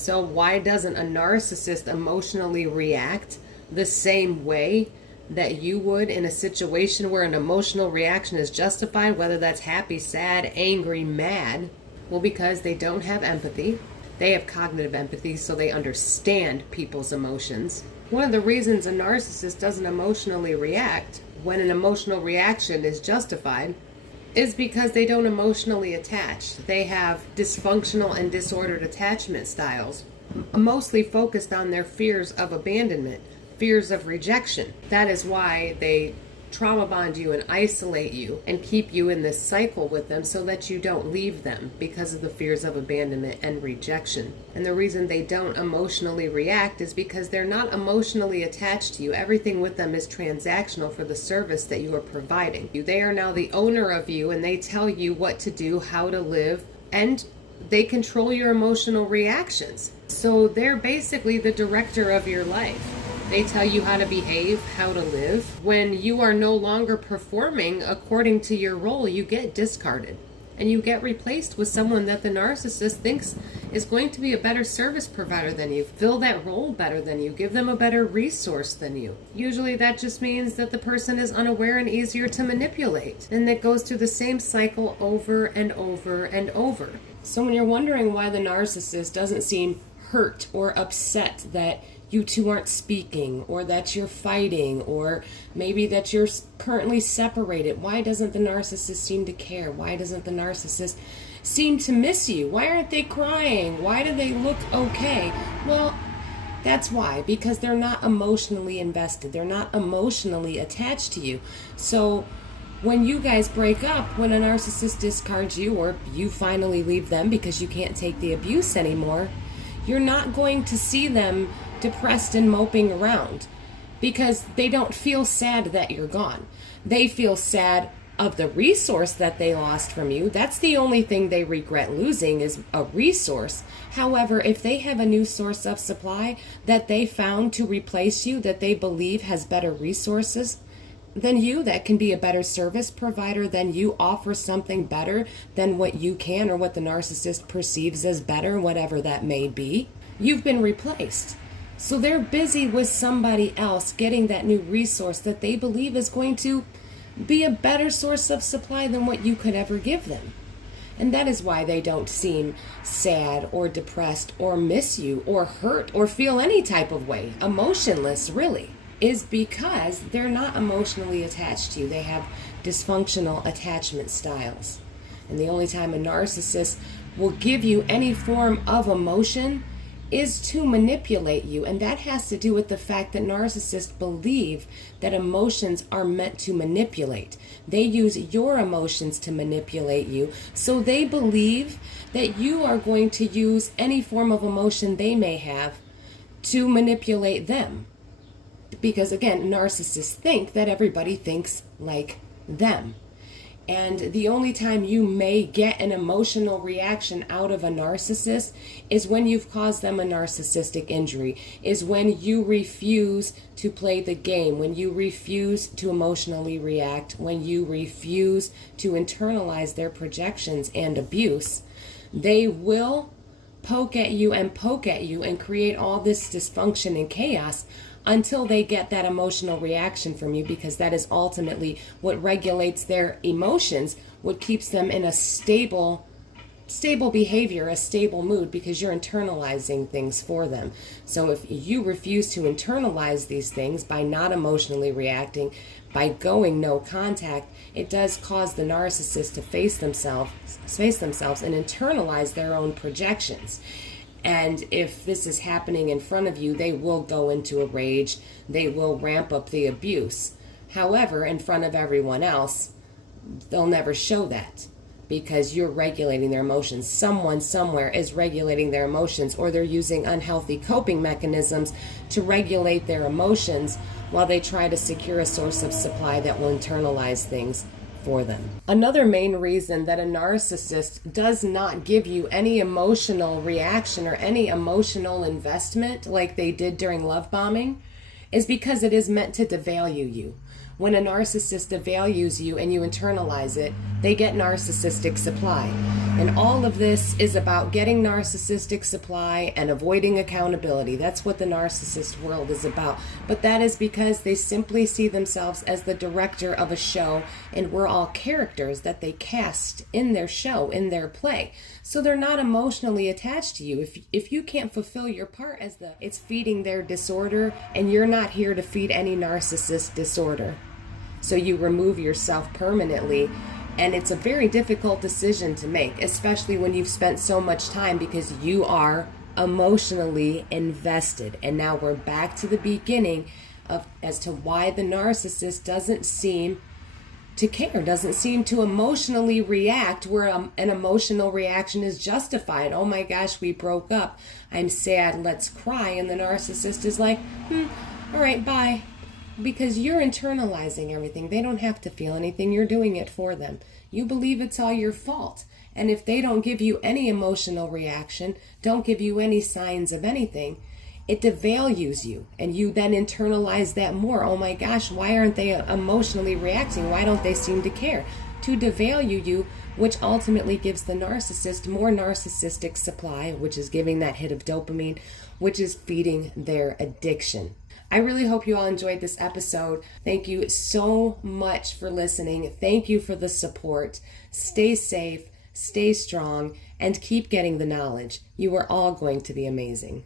So why doesn't a narcissist emotionally react the same way that you would in a situation where an emotional reaction is justified, whether that's happy, sad, angry, mad? Well, because they don't have empathy. They have cognitive empathy, so they understand people's emotions. One of the reasons a narcissist doesn't emotionally react when an emotional reaction is justified is because they don't emotionally attach. They have dysfunctional and disordered attachment styles, mostly focused on their fears of abandonment, fears of rejection. That is why they trauma bond you and isolate you and keep you in this cycle with them so that you don't leave them because of the fears of abandonment and rejection. And the reason they don't emotionally react is because they're not emotionally attached to you. Everything with them is transactional for the service that you are providing. They are now the owner of you, and they tell you what to do, how to live, and they control your emotional reactions. So they're basically the director of your life. They tell you how to behave, how to live. When you are no longer performing according to your role, you get discarded and you get replaced with someone that the narcissist thinks is going to be a better service provider than you, fill that role better than you, give them a better resource than you. Usually that just means that the person is unaware and easier to manipulate, and that goes through the same cycle over and over and over. So when you're wondering why the narcissist doesn't seem hurt or upset that you two aren't speaking, or that you're fighting, or maybe that you're currently separated, why doesn't the narcissist seem to care? Why doesn't the narcissist seem to miss you? Why aren't they crying? Why do they look okay? Well, that's why, because they're not emotionally invested. They're not emotionally attached to you. So when you guys break up, when a narcissist discards you, or you finally leave them because you can't take the abuse anymore, you're not going to see them depressed and moping around, because they don't feel sad that you're gone. They feel sad of the resource that they lost from you. That's the only thing they regret losing, is a resource. However, if they have a new source of supply that they found to replace you, that they believe has better resources than you, that can be a better service provider than you, offer something better than what you can or what the narcissist perceives as better, whatever that may be, you've been replaced. So they're busy with somebody else getting that new resource that they believe is going to be a better source of supply than what you could ever give them. And that is why they don't seem sad or depressed or miss you or hurt or feel any type of way, emotionless really, is because they're not emotionally attached to you. They have dysfunctional attachment styles. And the only time a narcissist will give you any form of emotion is to manipulate you, and that has to do with the fact that narcissists believe that emotions are meant to manipulate. They use your emotions to manipulate you, so they believe that you are going to use any form of emotion they may have to manipulate them. Because again, narcissists think that everybody thinks like them. And the only time you may get an emotional reaction out of a narcissist is when you've caused them a narcissistic injury, is when you refuse to play the game, when you refuse to emotionally react, when you refuse to internalize their projections and abuse. They will poke at you and create all this dysfunction and chaos until they get that emotional reaction from you, because that is ultimately what regulates their emotions, what keeps them in a stable behavior, a stable mood, because you're internalizing things for them. So if you refuse to internalize these things by not emotionally reacting, by going no contact, it does cause the narcissist to face themselves and internalize their own projections. And if this is happening in front of you, they will go into a rage. They will ramp up the abuse. However, in front of everyone else, they'll never show that, because you're regulating their emotions. Someone somewhere is regulating their emotions, or they're using unhealthy coping mechanisms to regulate their emotions while they try to secure a source of supply that will internalize things for them. Another main reason that a narcissist does not give you any emotional reaction or any emotional investment like they did during love bombing is because it is meant to devalue you. When a narcissist devalues you and you internalize it, they get narcissistic supply. And all of this is about getting narcissistic supply and avoiding accountability. That's what the narcissist world is about. But that is because they simply see themselves as the director of a show, and we're all characters that they cast in their show, in their play. So they're not emotionally attached to you. If you can't fulfill your part as it's feeding their disorder, and you're not here to feed any narcissist disorder. So you remove yourself permanently, and it's a very difficult decision to make, especially when you've spent so much time, because you are emotionally invested. And now we're back to the beginning as to why the narcissist doesn't seem to care, doesn't seem to emotionally react where an emotional reaction is justified. Oh my gosh, we broke up. I'm sad, let's cry. And the narcissist is like, all right, bye. Because you're internalizing everything. They don't have to feel anything. You're doing it for them. You believe it's all your fault. And if they don't give you any emotional reaction, don't give you any signs of anything, it devalues you. And you then internalize that more. Oh my gosh, why aren't they emotionally reacting? Why don't they seem to care? To devalue you, which ultimately gives the narcissist more narcissistic supply, which is giving that hit of dopamine, which is feeding their addiction. I really hope you all enjoyed this episode. Thank you so much for listening. Thank you for the support. Stay safe, stay strong, and keep getting the knowledge. You are all going to be amazing.